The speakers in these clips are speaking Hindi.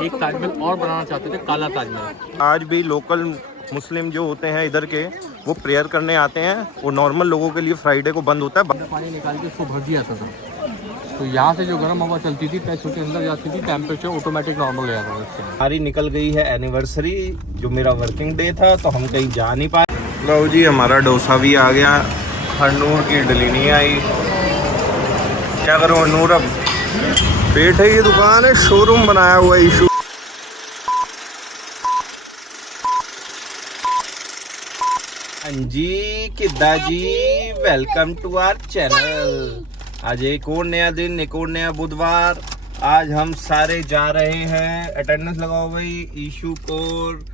एक ताजमहल और बनाना चाहते थे, काला ताजमहल। आज भी लोकल मुस्लिम जो होते हैं इधर के, वो प्रेयर करने आते हैं। और नॉर्मल लोगों के लिए फ्राइडे को बंद होता है। पानी निकाल के उसको भर दिया था। तो यहाँ से जो गर्म हवा चलती थी पैसों के अंदर जाती थी, टेम्परेचर ऑटोमेटिक नॉर्मल हो जाता था उससे। हमारी निकल गई है एनिवर्सरी, जो मेरा वर्किंग डे था, तो हम कहीं जा नहीं पाए। लो जी, हमारा डोसा भी आ गया। हरनूर की इडली नहीं आई। क्या करूँ हरनूर, अब पेट है, ये दुकान है, शोरूम बनाया हुआ इशू। हाँ जी किद्दा जी, वेलकम टू आवर चैनल। आज एक और नया दिन, एक और नया बुधवार। आज हम सारे जा रहे हैं, अटेंडेंस लगाओ भाई। ईशू कौर,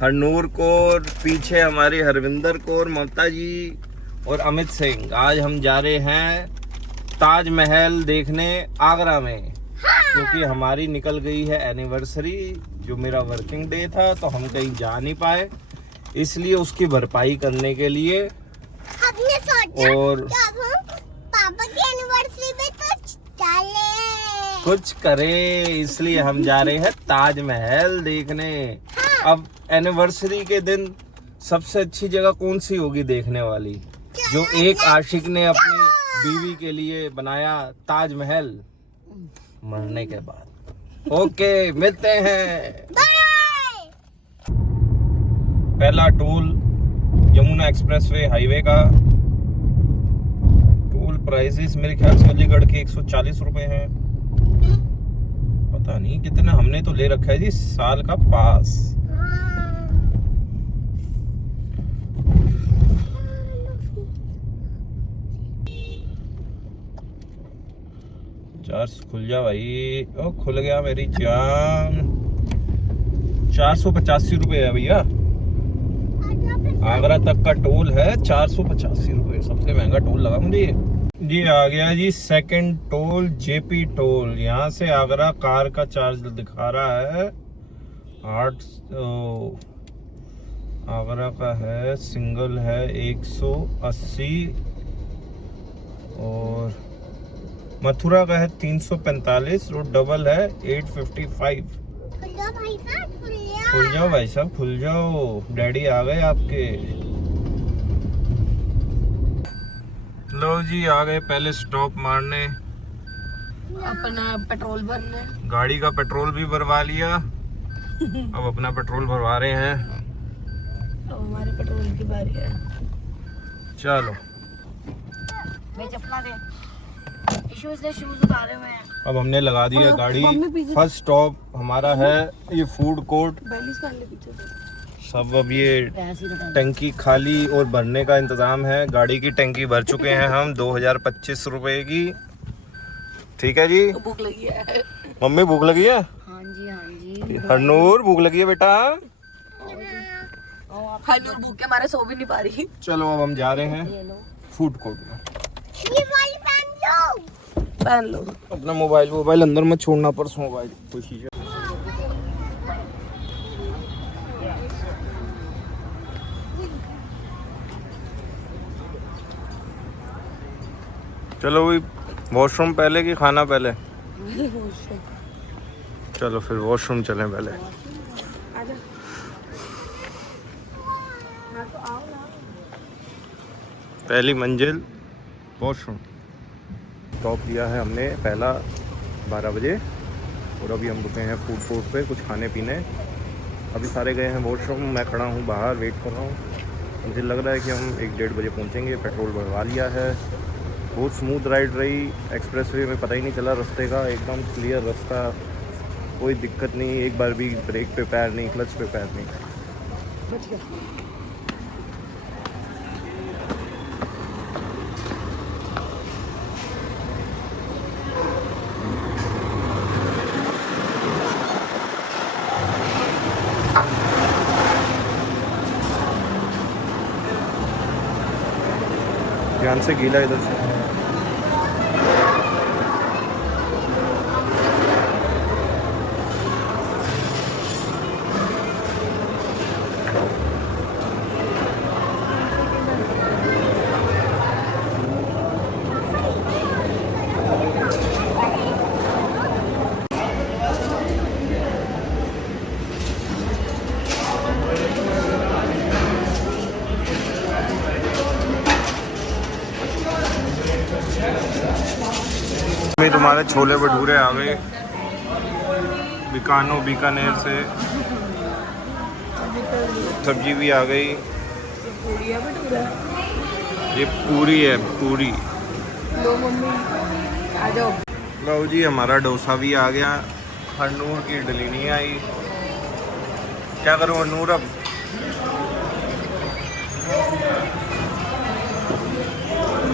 हरनूर कौर, पीछे हमारे हरविंदर कौर, ममता जी और अमित सिंह। आज हम जा रहे हैं ताजमहल देखने आगरा में, क्योंकि हमारी निकल गई है एनिवर्सरी, जो मेरा वर्किंग डे था, तो हम कहीं जा नहीं पाए। इसलिए उसकी भरपाई करने के लिए हमने सोचा और पापा की एनिवर्सरी में तो चले कुछ करें, इसलिए हम जा रहे हैं ताजमहल देखने। अब एनिवर्सरी के दिन सबसे अच्छी जगह कौन सी होगी देखने वाली, जो एक आशिक ने अपनी बीवी के लिए बनाया, ताजमहल, मरने के बाद। ओके, मिलते हैं। पहला टोल यमुना एक्सप्रेसवे हाईवे का। टोल प्राइसेस मेरे ख्याल से अलीगढ़ के 140 रुपए हैं। पता नहीं कितना, हमने तो ले रखा है जी साल का पास। चार्ज खुल जा भाई। ओ खुल गया मेरी जान। 485 रुपए है भैया। आगरा तक का टोल है 485 रुपए, सबसे महंगा टोल लगा मुझे जी। आ गया जी सेकंड टोल, जेपी टोल। यहाँ से आगरा कार का चार्ज दिखा रहा है 8। आगरा का है, सिंगल है 180 और मथुरा का है 345 और डबल है 855। खुल जाओ भाई साहब, खुल जाओ, डैडी आ गए आपके। लो जी, आ गए पहले स्टॉप मारने, अपना पेट्रोल भरने। गाड़ी का पेट्रोल भी भरवा लिया। अब अपना पेट्रोल भरवा रहे हैं। अब हमारे पेट्रोल की बारी है। चलो, शूज उतारे हुए हैं। अब हमने लगा दिया गाड़ी। फर्स्ट स्टॉप हमारा है ये फूड कोर्ट। सब अब ये टंकी खाली और भरने का इंतजाम है। गाड़ी की टंकी भर चुके हैं हम 2025 रुपए की। ठीक है जी। भूख लगी है। मम्मी भूख लगी है? हाँ जी, हाँ जी। हरनूर भूख लगी है बेटा? हरनूर भूख के मारे सो भी नहीं पा रही। चलो अब हम जा रहे हैं फूड कोर्ट में। पहन लो। अपना मोबाइल अंदर मत छोड़ना, पर्स मोबाइल कोशिश। चलो भाई, वॉशरूम पहले कि खाना पहले? चलो फिर वॉशरूम चलें पहले। पहली मंजिल वॉशरूम। स्टॉप लिया है हमने पहला 12 बजे और अभी हम रुके हैं फूड कोर्ट पे कुछ खाने पीने। अभी सारे गए हैं वॉशरूम, मैं खड़ा हूँ बाहर वेट कर रहा हूँ। मुझे लग रहा है कि हम 1-1:30 बजे पहुँचेंगे। पेट्रोल भरवा लिया है। बहुत स्मूथ राइड रही। एक्सप्रेसवे में पता ही नहीं चला रास्ते का, एकदम क्लियर रास्ता, कोई दिक्कत नहीं। एक बार भी ब्रेक पे पैर नहीं, क्लच पे पैर नहीं। ध्यान से, गीला इधर से। हमारे छोले भटूरे आ गए बीकानेर से। सब्जी भी आ गई। ये पूरी है, पूरी। लो मम्मी आ जाओ। लो जी, हमारा डोसा भी आ गया। हरनूर की इडली नहीं आई। क्या करूँ हरनूर अब?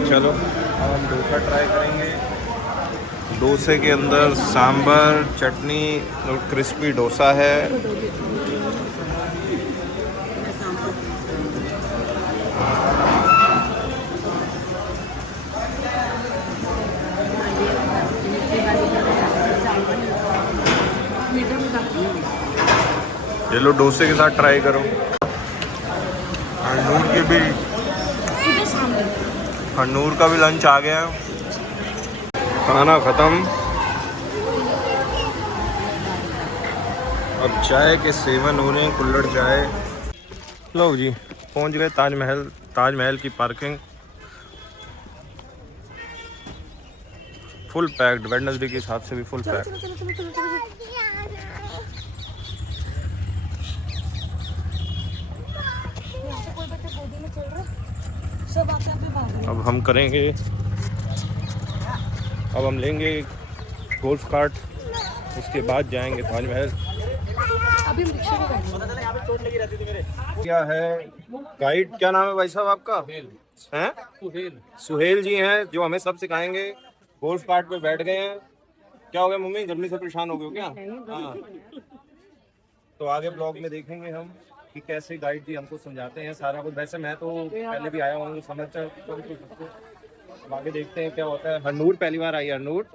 चलो अब हम डोसा ट्राई करेंगे। डोसे के अंदर सांभर, चटनी और क्रिस्पी डोसा है। ये लो डोसे के साथ ट्राई करो। हरनूर का भी लंच आ गया। खाना ख़त्म। अब चाय के सेवन हो रहे हैं, कुल्हड़ चाय। लो जी, पहुंच गए ताजमहल की पार्किंग। फुल पैक्ड, वेडनेसडे के हिसाब से भी फुल पैक्ड। अब हम करेंगे, अब हम लेंगे गोल्फ कार्ट, उसके बाद जाएंगे ताजमहल। अभी हम रिक्शा में बैठे। क्या है गाइड, क्या नाम है भाई साहब आपका? हैं? सुहेल जी हैं, जो हमें सब सिखाएंगे। गोल्फ कार्ट पे बैठ गए हैं। क्या हो गया मम्मी, गर्मी से परेशान हो गए हो क्या? हाँ, तो आगे ब्लॉग में देखेंगे हम कि कैसे गाइड जी हमको समझाते हैं सारा कुछ। वैसे मैं तो पहले भी आया हूँ, समझ अब आगे देखते हैं क्या होता है। हरनूर पहली बार आई है, हरनूर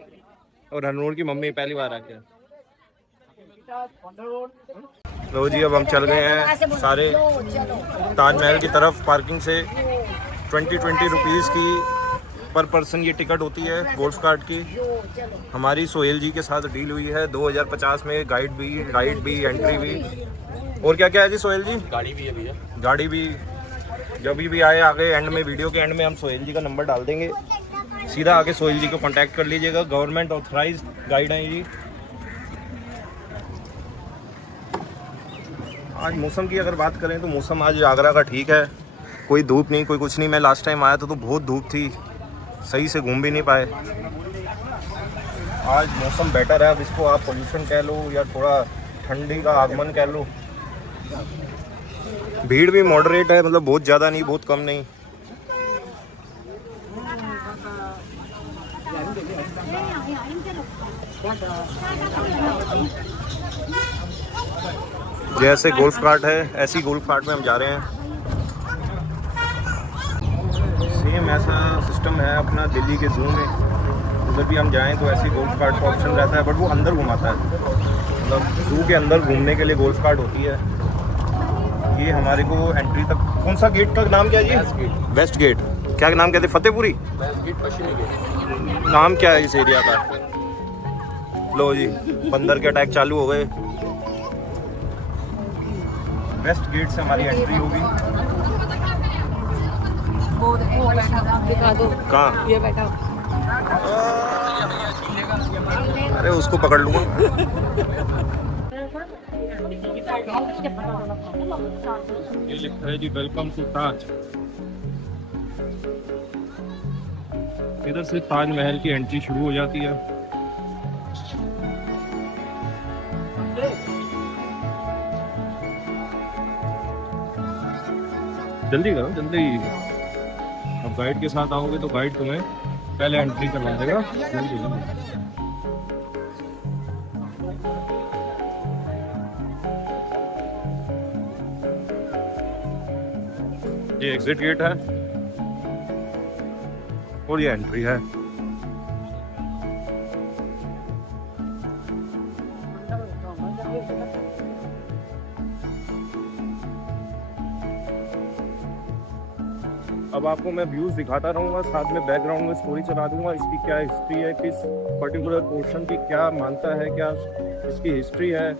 और हरनूर की मम्मी पहली बार आई है। लो जी, अब हम चल गए हैं सारे ताजमहल की तरफ। पार्किंग से 20 रुपीज़ की पर पर्सन ये टिकट होती है गोल्फ कार्ट की। हमारी सोहेल जी के साथ डील हुई है 2050 में। गाइड भी, एंट्री भी, और क्या क्या है जी सोहेल जी? गाड़ी भी है भैया। गाड़ी भी। जब भी आए आगे एंड में, वीडियो के एंड में हम सोहेल जी का नंबर डाल देंगे, सीधा आके सोहेल जी को कांटेक्ट कर लीजिएगा। गवर्नमेंट ऑथराइज गाइड हैं जी। आज मौसम की अगर बात करें तो मौसम आज आगरा का ठीक है, कोई धूप नहीं, कोई कुछ नहीं। मैं लास्ट टाइम आया था तो बहुत धूप थी, सही से घूम भी नहीं पाए। आज मौसम बेटर है। अब इसको आप पोल्यूशन कह लो या थोड़ा ठंडी का आगमन कह लो। भीड़ भी मॉडरेट है, मतलब बहुत ज़्यादा नहीं, बहुत कम नहीं। जैसे गोल्फ कार्ट है, ऐसी गोल्फ कार्ट में हम जा रहे हैं। सेम ऐसा सिस्टम है अपना दिल्ली के जू में। उधर भी हम जाएं तो ऐसी गोल्फ कार्ट का ऑप्शन रहता है, बट वो अंदर घुमाता है। मतलब जू के अंदर घूमने के लिए गोल्फ कार्ट होती है। ये हमारे को एंट्री तक, कौन सा गेट का नाम क्या है जी? Waste gate. क्या नाम कहते हैं? फतेहपुरी? वेस्ट गेट, पश्चिमी गेट। नाम क्या है इस एरिया का? लो जी, बंदर के अटैक चालू हो गए। वेस्ट गेट से हमारी एंट्री होगी। वो बैठा, दिखा दो। कहाँ? ये बैठा। अरे उसको पकड़ लूँगा। ये लिखा है जी वेलकम टू ताज। इधर से ताजमहल की एंट्री शुरू हो जाती है। जल्दी करो, जल्दी। अब गाइड के साथ आओगे तो गाइड तुम्हें पहले एंट्री करवा देगा। जल्दी जल्दी। ये एग्जिट गेट है और ये एंट्री है। अब आपको मैं व्यूज़ दिखाता रहूँगा, साथ में बैकग्राउंड में स्टोरी चला दूंगा। इसकी क्या हिस्ट्री है, किस पर्टिकुलर पोर्शन की क्या मानता है, क्या इसकी हिस्ट्री है,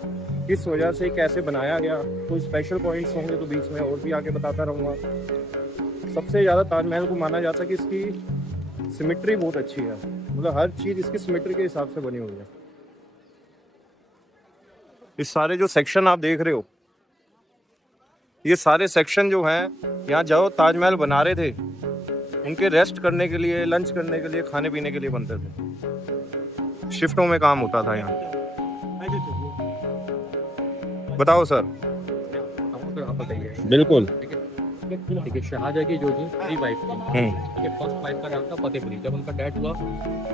किस वजह से कैसे बनाया गया। कोई स्पेशल पॉइंट्स होंगे तो बीच में और भी आगे बताता रहूँगा। सबसे ज़्यादा ताजमहल को माना जाता है कि इसकी सिमेट्री बहुत अच्छी है। मतलब हर चीज इसके सिमेट्री के हिसाब से बनी हुई है। इस सारे जो सेक्शन आप देख रहे हो, ये सारे सेक्शन जो हैं, यहाँ जाओ ताजमहल बना रहे थे, उनके रेस्ट करने के लिए, लंच करने के लिए, खाने पीने के लिए बनते थे। शिफ्टों में काम होता था यहाँ। बताओ सर। बिल्कुल। ठीक है, शाहजहाँ की जो थी 3 वाइफ थी। ठीक है, फर्स्ट वाइफ का नाम था फतेहपुरी। जब उनका डेथ हुआ,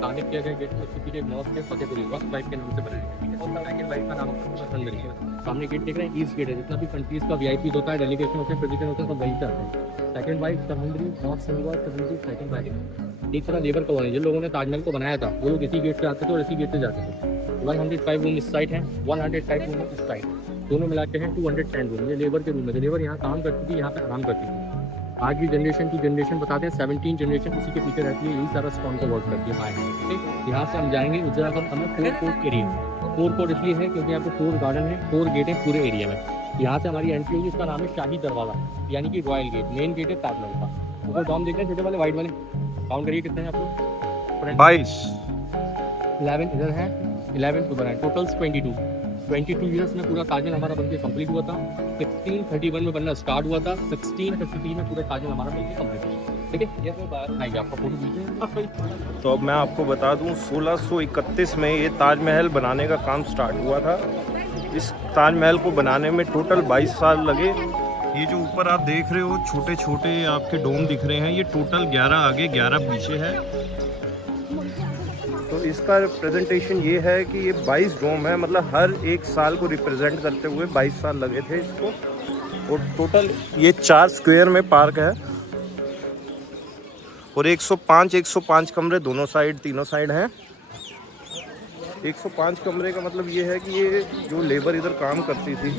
तामीर किया गया गेट सिटी के नॉर्थ में फतेहपुरी फर्स्ट वाइफ के नाम से बनाया गया। ठीक है, और सेकंड वाइफ का नाम संदरी है। सामने गेट देख रहे हैं, ईस्ट गेट है। जितना भी कंट्रीज का वीआईपी होता है, डेलीगेशन होते हैं, प्रेसिडेंट होते हैं, सब वहीं से आते हैं। सेकंड वाइफ समंदरी, नॉर्थ सिंगवा, समंदरी, सेकंड वाइफ। एक तरह लेबर कॉलोनी, जिन लोगों ने ताजमहल को बनाया था, वो लोग इसी गेट से आते थे और इसी गेट से जाते थे। 105 रूम इस साइड है, 105 रूम इस साइड, दोनों मिला के हैं 210 रूम। ये लेबर के रूम है। लेबर यहाँ काम करती थी, यहाँ पे आराम करती थी। आज भी जनरेशन टू जनरेशन बताते हैं, 17 जनरेशन उसी के पीछे रहती है। यही सारा स्टोन को वर्क करती है बाय हैंड। ठीक, यहाँ से हम जाएंगे उत्तराखंड हमें 4 कोर्ट एरिया। 4 कोर्ट इसलिए है क्योंकि यहाँ पे 4 गार्डन है, 4 गेट है पूरे एरिया में। यहाँ से हमारी एंट्री होगी, इसका नाम है शाही दरवाजा, यानी कि रॉयल गेट। मेन गेट है ताजमहल का। ऊपर डॉम देख रहे हैं छोटे वाले वाइट वाले, काउंट करिए कितने हैं आप लोग। 22, 11 इधर है, 11 उधर है, टोटल 22 ईयर्स में पूरा ताजमहल हमारा बनके कंप्लीट हुआ था। 1631 में बनना स्टार्ट हुआ था, 1653 में पूरा ताजमहल हमारा बनके कंप्लीट हुआ। ठीक है, ये तो बात नहीं, आपका फोटो दीजिए। तो अब मैं आपको बता दूं, 1631 में ये ताजमहल बनाने का काम स्टार्ट हुआ था। इस ताजमहल को बनाने में टोटल 22 साल लगे। ये जो ऊपर आप देख रहे हो छोटे छोटे आपके डोम दिख रहे हैं, ये टोटल 11 आगे 11 पीछे है। तो इसका प्रेजेंटेशन ये है कि ये 22 डोम है, मतलब हर एक साल को रिप्रेजेंट करते हुए 22 साल लगे थे इसको। और टोटल ये 4 स्क्वायर में पार्क है और 105 कमरे दोनों साइड, तीनों साइड हैं। 105 कमरे का मतलब ये है कि ये जो लेबर इधर काम करती थी,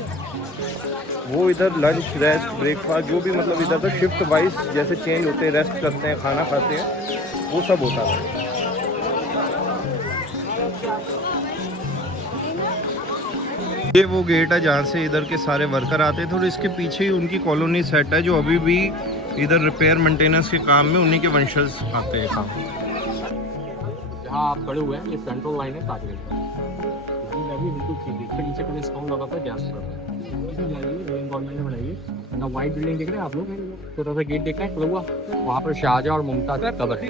वो इधर लंच, रेस्ट, ब्रेकफास्ट, जो भी मतलब इधर तो शिफ्ट वाइज जैसे चेंज होते हैं, रेस्ट करते हैं, खाना खाते हैं, वो सब होता था। ये वो गेट है जहाँ से इधर के सारे वर्कर आते थे और इसके पीछे ही उनकी कॉलोनी सेट है, जो अभी भी इधर रिपेयर मेंटेनेंस के काम में उन्हीं के वंशज आते हैं काम। जहाँ आप खड़े हुए हैं, ये सेंट्रल लाइन है ताजमहल का। बिल्कुल सीधी, इसके नीचे कभी स्टोन लगा था, गैस पर गवर्नमेंट ने बनाई है ना। व्हाइट बिल्डिंग देख रहे हैं आप लोग, छोटा सा गेट देख रहे हैं खुला हुआ, वहाँ पर शाहजहाँ और मुमताज की कब्र है।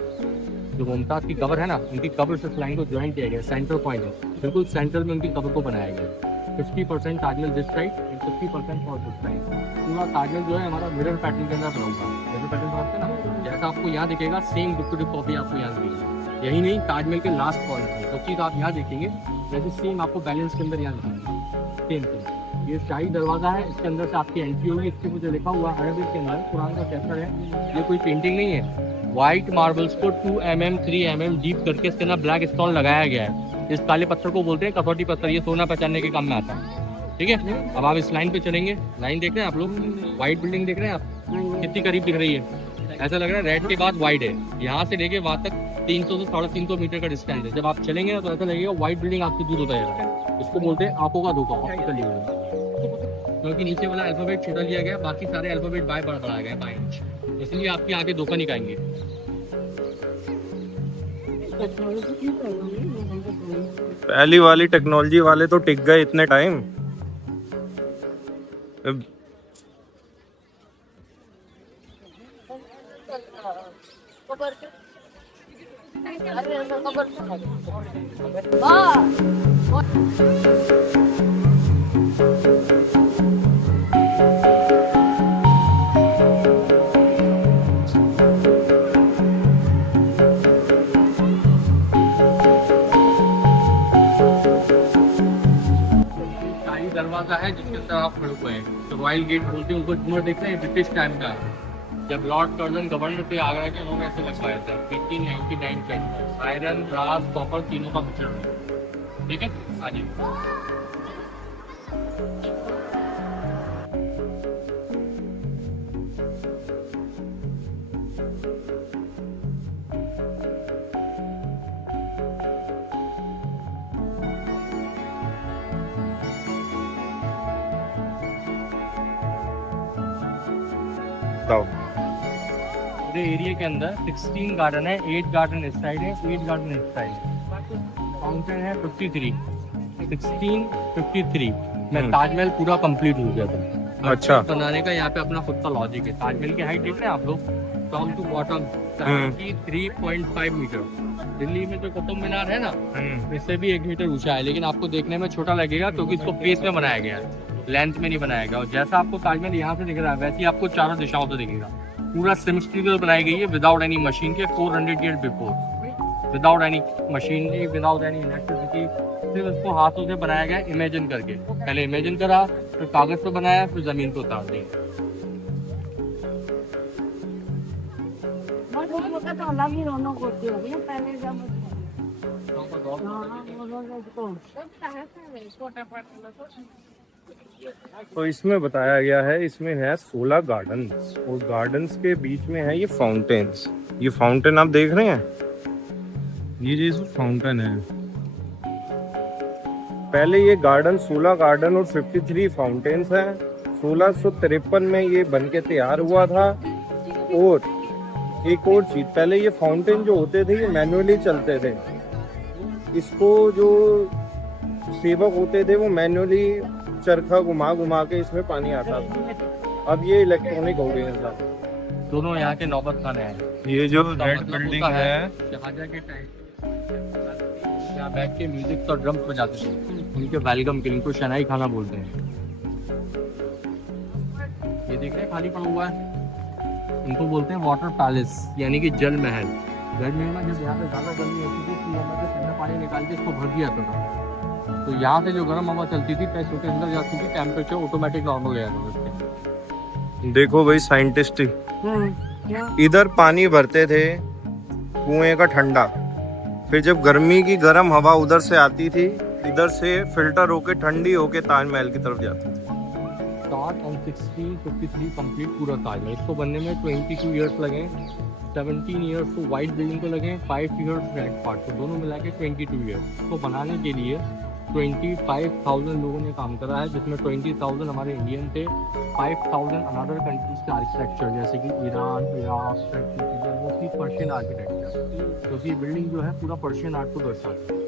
जो मुमताज की कब्र है ना, उनकी कब्र से लाइन को ज्वाइन किया गया, सेंटर पॉइंट है, बिल्कुल सेंटर में उनकी कब्र को बनाया गया। 50% Taj Mahal this side and 50% for this side. पूरा ताजमहल जो है हमारा मिरर पैटर्न के अंदर बना हुआ है। मिरर पैटर्न समझते हैं ना, जैसा आपको यहाँ दिखेगा सेम टू कॉपी आपको यहाँ दिखेगी। यही नहीं, ताजमहल के लास्ट पॉइंट है, जो चीज़ आप यहाँ देखेंगे वैसे सेम आपको बैलेंस के अंदर यहाँ दिखेगी, सेम थिंग। ये शाही दरवाज़ा है, इसके अंदर से आपकी एंट्री होगी। इसके कुछ लिखा हुआ है अरबिक के अंदर, कुरान का चैप्टर है। ये कोई पेंटिंग नहीं है। व्हाइट मार्बल्स को 2 mm 3 mm डीप करके इसके अंदर ब्लैक स्टोन लगाया गया है। इस काले पत्थर को बोलते हैं कसौटी पत्थर। ये सोना पहचानने के काम में आता है। ठीक है, अब आप इस लाइन पे चलेंगे। लाइन देख रहे हैं आप लोग, व्हाइट बिल्डिंग देख रहे हैं आप, कितनी करीब दिख रही है। ऐसा लग रहा है रेड के बाद व्हाइट है। यहाँ से लेके वहाँ तक 300 से 350 मीटर का डिस्टेंस है। जब आप चलेंगे ना तो ऐसा लगेगा व्हाइट बिल्डिंग आपसे दूर होता है। इसको बोलते हैं आंखों का धोखा, ऑप्टिकल इल्यूजन। क्योंकि नीचे वाला अल्फाबेट छोटा लिया गया, बाकी सारे अल्फाबेट बाय बढ़ाया गया बाय इंच, इसलिए आपकी आगे धोखा नहीं खाएंगे। पहली वाली टेक्नोलॉजी वाले तो टिक गए इतने टाइम। दरवाजा है जिसके अंदर आप खड़े हुए हैं, तो रॉयल गेट बोलते हैं उनको। झूमर देखते हैं, ब्रिटिश टाइम का है। जब लॉर्ड कर्जन गवर्नर थे आगरा के, उन्होंने ऐसे लगवाया था 1899 के अंदर। आयरन, ब्रास, कॉपर तीनों का मिश्रण है। ठीक है, आगे बताओ। पूरे एरिया के अंदर 16 गार्डन है, 8 गार्डन इस साइड है, 8 गार्डन इस साइड है। फाउंटेन है 53, 16, 53 में ताजमहल पूरा कंप्लीट हो गया था। अच्छा। बनाने का यहाँ पे अपना खुद का लॉजिक है। ताजमहल की हाइट देख रहे हैं आप लोग, top to bottom 3.5 metre. Delhi में जो कुतुब मीनार है ना, इससे भी 1 मीटर ऊंचा है, लेकिन आपको देखने में छोटा लगेगा क्योंकि इसको फेस में बनाया गया है, लेंथ में नहीं बनाया गया। और जैसा आपको ताजमहल यहाँ से दिख रहा है वैसे ही आपको चारों दिशाओं से दिखेगा। पूरा सिमेट्रिकल बनाई गई है विदाउट एनी मशीन के 400 year before, without any machinery, without any electricity, सिर्फ इसको हाथों से बनाया गया इमेजिन करके। पहले इमेजिन करा, फिर कागज पे बनाया, फिर जमीन पे उतार दिया। तो अलग ही रौनक होती होगी ना पहले जब तो इसमें बताया गया है, इसमें है 16 गार्डन्स और गार्डन्स के बीच में है ये फाउंटेन्स। ये फाउंटेन आप देख रहे हैं, ये जो फाउंटेन है, पहले ये गार्डन 16 गार्डन और 53 फाउंटेन्स हैं। 1653 में ये बन के तैयार हुआ था। और एक और चीज, पहले ये फाउंटेन जो होते थे ये मैनुअली चलते थे। इसको जो सेवक होते थे वो मैनुअली चरखा घुमा घुमा के इसमें पानी आता था। अब ये इलेक्ट्रॉनिक हो गए हैं सब। दोनों यहाँ के नौबत खाने हैं। ये जो इसका रेड मतलब बिल्डिंग होता है, शहाजहाँ के टाइम यहाँ बैठ के म्यूजिक और ड्रम्स बजाते थे, उनके वेलकम के लिए, इनको शनाई खाना बोलते हैं। ये देख रहे हैं खाली पड़ा हुआ है, इनको बोलते हैं वाटर पैलेस, यानी कि जल महल। गर्मी में जब यहाँ पे ज़्यादा गर्मी होती थी तो यहाँ से ठंडा पानी निकाल के इसको भर दिया जाता था। तो यहाँ से जो गर्म हवा चलती थी पैसों के अंदर जाती थी, टेम्परेचर ऑटोमेटिक नॉर्मल हो जाता था। देखो भाई साइंटिस्ट इधर पानी भरते थे कुएं का ठंडा, फिर जब गर्मी की गर्म हवा उधर से आती थी, इधर से फिल्टर होके ठंडी होके ताजमहल की तरफ जाती थी। 1653 कंप्लीट पूरा ताजमहल, इसको बनने में 22 ईयर्स लगे, 17 ईयर्स को वाइट बिल्डिंग को लगे, 5 ईयर्स रेड पार्ट को, दोनों मिला के 22 ईयर्स। इसको बनाने के लिए 25,000 लोगों ने काम करा है, जिसमें 20,000 हमारे इंडियन थे, 5,000 अनदर कंट्रीज के आर्किटेक्चर जैसे कि Iran, Iraq, mostly Persian architecture, क्योंकि ये बिल्डिंग जो है पूरा पर्शियन आर्ट को दर्शाती है।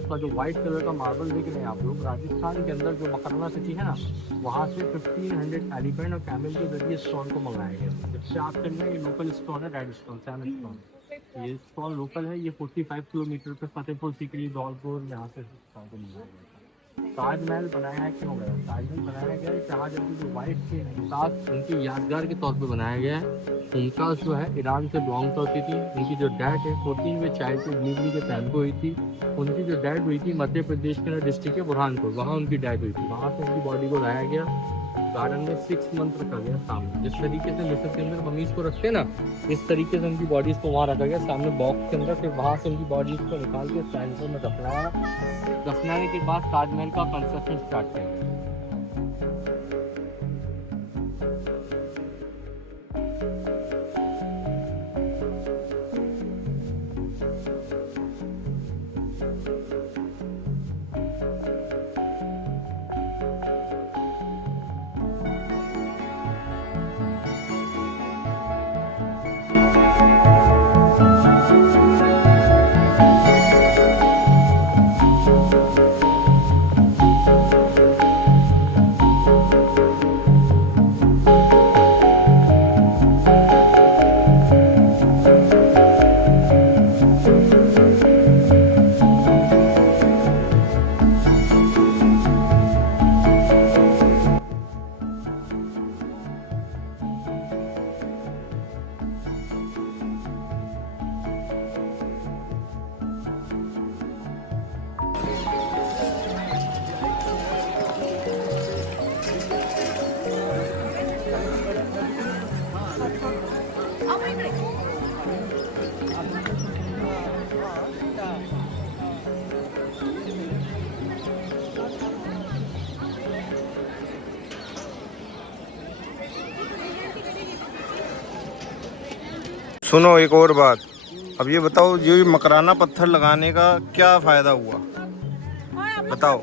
इसका जो वाइट कलर का मार्बल देख रहे हैं आप लोग, राजस्थान के अंदर जो मकराना सिटी है ना, वहाँ से 1500 एलिफेंट और कैमल के जरिए स्टोन को मंगाया गया। जबसे आप चल रहे हैं, ये लोकल स्टोन है, रेड स्टोन, सैंड स्टोन। ये स्टोन लोकल है, ये 45 किलोमीटर पे फतेहपुर सीकरी, धौलपुर, यहाँ से स्टोन को मंगाया गया। ताजमहल बनाया क्यों गया? ताजमहल बनाया गया शाहजहाँ की जो वाइफ के साथ उनकी यादगार के तौर पे बनाया गया है। उनका जो है ईरान से बिलोंग करती थी। उनकी जो डेथ है 14वीं चाइल्ड डिलीवरी के टाइम को हुई थी। उनकी जो डेथ हुई थी मध्य प्रदेश के डिस्ट्रिक्ट के बुरहानपुर, वहाँ उनकी डेथ हुई थी। वहाँ से उनकी बॉडी को लाया गया, गार्डन में 6 मंथ रखा गया सामने। जिस तरीके से मिस्र के अंदर मम्मीज को रखते हैं ना, इस तरीके से उनकी बॉडीज को वहाँ रखा गया सामने बॉक्स के अंदर। फिर वहाँ से उनकी बॉडीज को निकाल के सेंटर में दफनाया। दफनाने के बाद ताजमहल का कंस्ट्रक्शन स्टार्ट किया गया। सुनो एक और बात, अब ये बताओ ये मकराना पत्थर लगाने का क्या फायदा हुआ बताओ।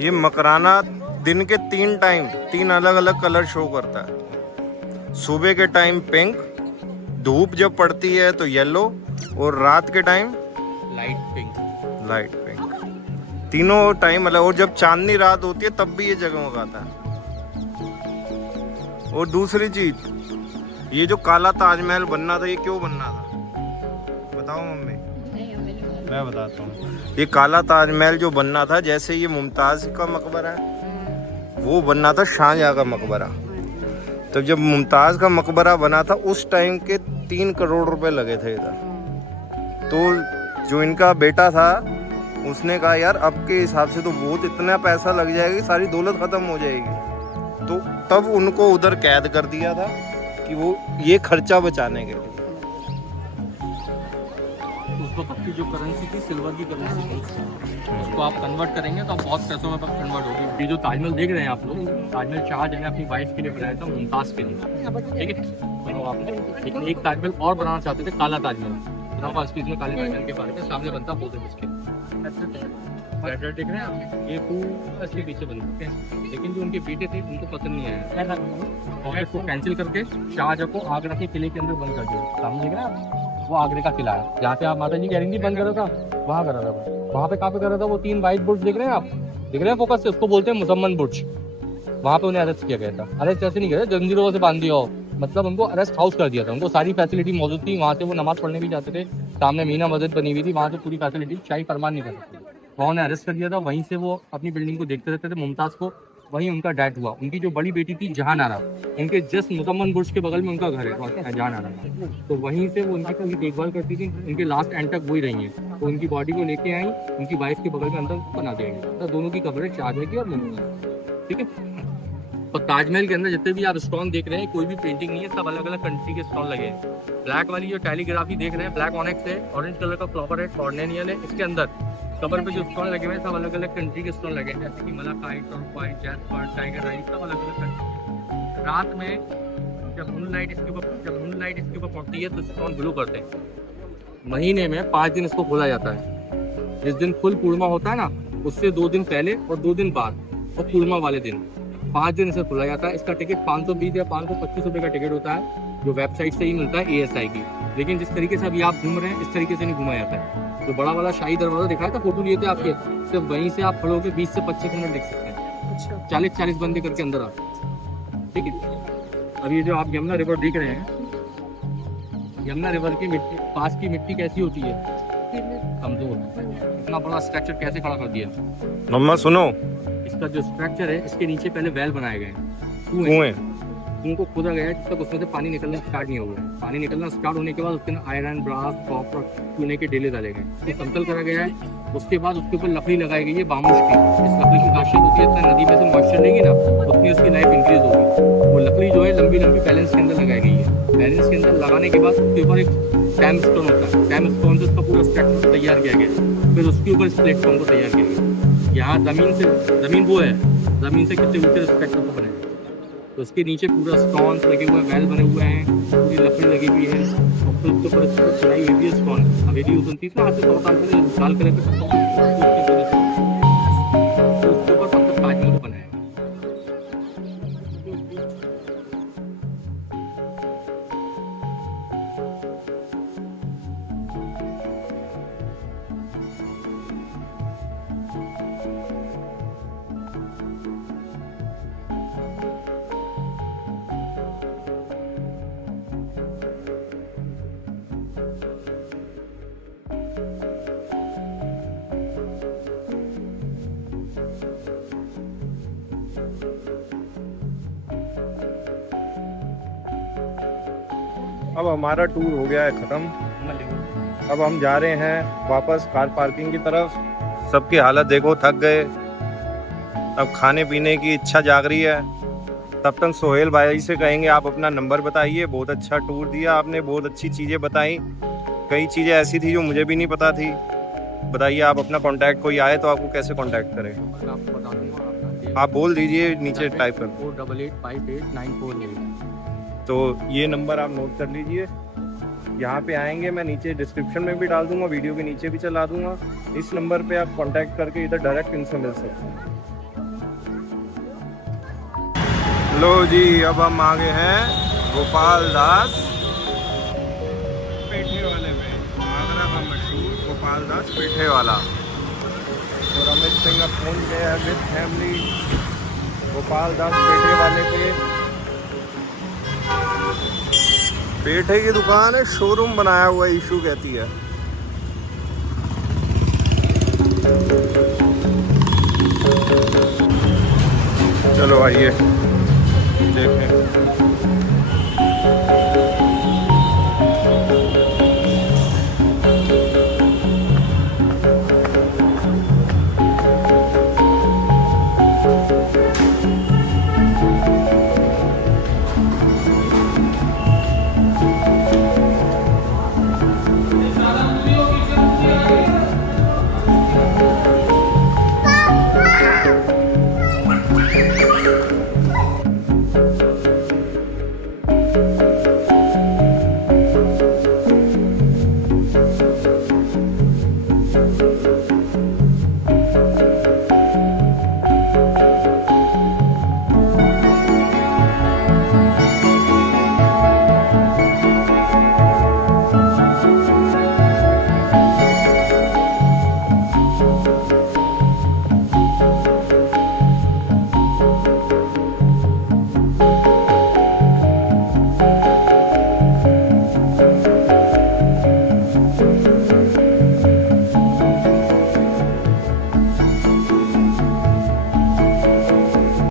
ये मकराना दिन के 3 टाइम 3 अलग अलग कलर शो करता है। सुबह के टाइम पिंक, धूप जब पड़ती है तो येलो, और रात के time light pink. Light pink, तीनों टाइम अलग। और जब चांदनी रात होती है तब भी ये जगमगाता है। और दूसरी चीज, ये जो काला ताजमहल बनना था, ये क्यों बनना था बताओ मम्मी? मैं बताता हूँ। ये काला ताजमहल जो बनना था, जैसे ये मुमताज का मकबरा है, वो बनना था शाहजहां का मकबरा। तो जब मुमताज का मकबरा बना था उस टाइम के 3 करोड़ रुपए लगे थे इधर। तो जो इनका बेटा था उसने कहा यार अब के हिसाब से तो बहुत इतना पैसा लग जाएगा, सारी दौलत खत्म हो जाएगी। तो तब उनको उधर कैद कर दिया था कि वो ये खर्चा बचाने के लिए। उस वक्त की जो करेंसी थी सिल्वर की करेंसी थी, उसको आप कन्वर्ट करेंगे तो आप बहुत पैसों में कन्वर्ट होगी। ये जो ताजमहल देख रहे हैं आप लोग, ताजमहल शाहजहां ने अपनी वाइफ के लिए बनाया था, मुमताज के लिए, ठीक है। तो आपने लेकिन एक ताजमहल और बनाना चाहते थे, काला ताजमहल। में काले ताजमहल के बारे में सामने बनता बोलते इसके देख रहे हैं आप, ये पूरा इसके पीछे बन सकते हैं। लेकिन जो उनके बेटे थे उनको पसंद नहीं आया और इसको कैंसिल करके शाहजहां को आगरा के किले के अंदर बंद कर दिया। सामने देख रहे हैं आप, वो आगरे का किला है जहाँ पे आप माता जी कह रही थी बंद करा था, वहाँ करा था। वहाँ पे कहाँ पे करा था? वो 3 वाइट बुर्ज देख रहे हैं आप, देख रहे हैं फोकस से, उसको बोलते हैं मुसम्मन बुर्ज। वहाँ पे उन्हें अरेस्ट किया गया था। अरेस्ट ऐसे नहीं किया, जंजीरों से बांध दिया हो, मतलब उनको अरेस्ट हाउस कर दिया था। उनको सारी फैसिलिटी मौजूद थी, वहाँ से वो नमाज पढ़ने भी जाते थे। सामने मीना मस्जिद बनी हुई थी, वहाँ से पूरी फैसिलिटी शाही फरमान नहीं कर सकते। वहाँ उन्हें अरेस्ट कर दिया था। वहीं से वो अपनी बिल्डिंग को देखते रहते थे। मुमताज़ को वहीं उनका डेथ हुआ। उनकी जो बड़ी बेटी थी जहां आरा, उनके जस्ट मुसम्मन बुर्ज के बगल में उनका घर है जहां आरा, तो वहीं से वो उनकी पूरी देखभाल करती थी। उनके लास्ट एंड तक वही रही हैं। तो उनकी बॉडी को लेके आई, उनकी वाइफ के बगल में अंदर बना देंगे। तो दोनों की कब्र है, शाहजहां की और मुमताज़, ठीक है। तो ताजमहल के अंदर जितने भी आप स्टोन देख रहे हैं, कोई भी पेंटिंग नहीं है, सब अलग अलग कंट्री के स्टोन लगे हैं। ब्लैक वाली जो कैलीग्राफी देख रहे हैं, ब्लैक ऑनेक्स है, ऑरेंज कलर का फ्लावर है, कॉर्नेलियन है। इसके अंदर कबर पे जो स्टोन लगे हुए हैं सब अलग अलग कंट्री के स्टोन लगे हैं, जैसे कि मलाकाइट, टर्कोइट, जैस्पर, टाइगर आई, सब अलग अलग कंट्री। रात में जब मूनलाइट इसके ऊपर पड़ती है तो स्टोन ग्लो करते हैं। महीने में 5 दिन इसको खोला जाता है। जिस दिन फुल पूर्णिमा होता है ना, उससे 2 दिन पहले और 2 दिन बाद, और पूर्णिमा वाले दिन 5 दिन इसे खुला जाता है। इसका टिकट 520 या 525 रुपये का टिकट होता है, जो वेबसाइट से ही मिलता है ASI की। लेकिन जिस तरीके से अभी आप घूम रहे हैं, इस तरीके से नहीं घुमाया जाता है। तो बड़ा वाला शाही दरवाजा दिखाया था, फोटो लिए थे आपके, सिर्फ वहीं से आप खड़े होकर 20 से 25 मिनट देख सकते हैं। 40-40 बंदे करके अंदर आते हैं, ठीक है। अब ये जो आप यमुना रिवर देख रहे हैं, यमुना रिवर की मिट्टी, पास की मिट्टी कैसी होती है? कमजोर। इतना बड़ा स्ट्रक्चर कैसे खड़ा कर दिया? मम्मा सुनो, इसका जो स्ट्रक्चर है, इसके नीचे पहले वेल बनाए गए हैं, कुएं उनको खोदा गया है, जब तक उसमें से पानी निकलना स्टार्ट नहीं हुआ है। पानी निकलना स्टार्ट होने के बाद उसके अंदर आयरन, ब्रास, कॉपर, चूने के डेले डाले गए, तो समतल करा गया है। उसके बाद उसके ऊपर लकड़ी लगाई गई है बामुश की। इस लकड़ी की खासियत होती है, इतना नदी में से मॉइस्चर लेगी ना, उतनी उसकी लाइफ इंक्रीज होगी। वो लकड़ी जो है लंबी लंबी बैलेंस के अंदर लगाई गई है। बैलेंस के अंदर लगाने के बाद उसके ऊपर एक सैम स्टोन होता है, सैम स्टोन से उसका पूरा स्ट्रक्चर तैयार किया गया। फिर उसके ऊपर इस प्लेटफॉर्म को तैयार किया गया। यहाँ जमीन वो है, जमीन से कितने ऊंचे स्ट्रक्चर को बने, तो उसके नीचे पूरा स्टोन्स लगे हुए हैं, वेल बने हुए हैं, पूरी लकड़ी लगी हुई है, और फिर उसके ऊपर चढ़ाई हुई है स्टोन। अब यदि उस 29 में आज से 100 साल पहले साल करे तो उसके ऊपर पत्थर ताजमहल को बनाया। अब हमारा टूर हो गया है ख़त्म। अब हम जा रहे हैं वापस कार पार्किंग की तरफ। सबकी हालत देखो, थक गए। अब खाने पीने की इच्छा जाग रही है। तब तक सोहेल भाई से कहेंगे आप अपना नंबर बताइए। बहुत अच्छा टूर दिया आपने, बहुत अच्छी चीज़ें बताई। कई चीज़ें ऐसी थी जो मुझे भी नहीं पता थी। बताइए आप अपना कांटेक्ट, कोई आए तो आपको कैसे कांटेक्ट करें? आपको बता दूँगा, आप बोल दीजिए, नीचे टाइप कर। 48858948। तो ये नंबर आप नोट कर लीजिए। यहाँ पे आएंगे, मैं नीचे डिस्क्रिप्शन में भी डाल दूंगा, वीडियो के नीचे भी चला दूंगा। इस नंबर पे आप कांटेक्ट करके इधर डायरेक्ट इनसे मिल सकते हैं। लो जी, अब हम आ गए हैं गोपाल दास दास पेठे वाला। और अमित सिंह अब पहुंच गए हैं विद फैमिली गोपाल दास पेठे वाले पे। पेठे की दुकान है, शोरूम बनाया हुआ है, ईशू कहती है। चलो आइए देखें।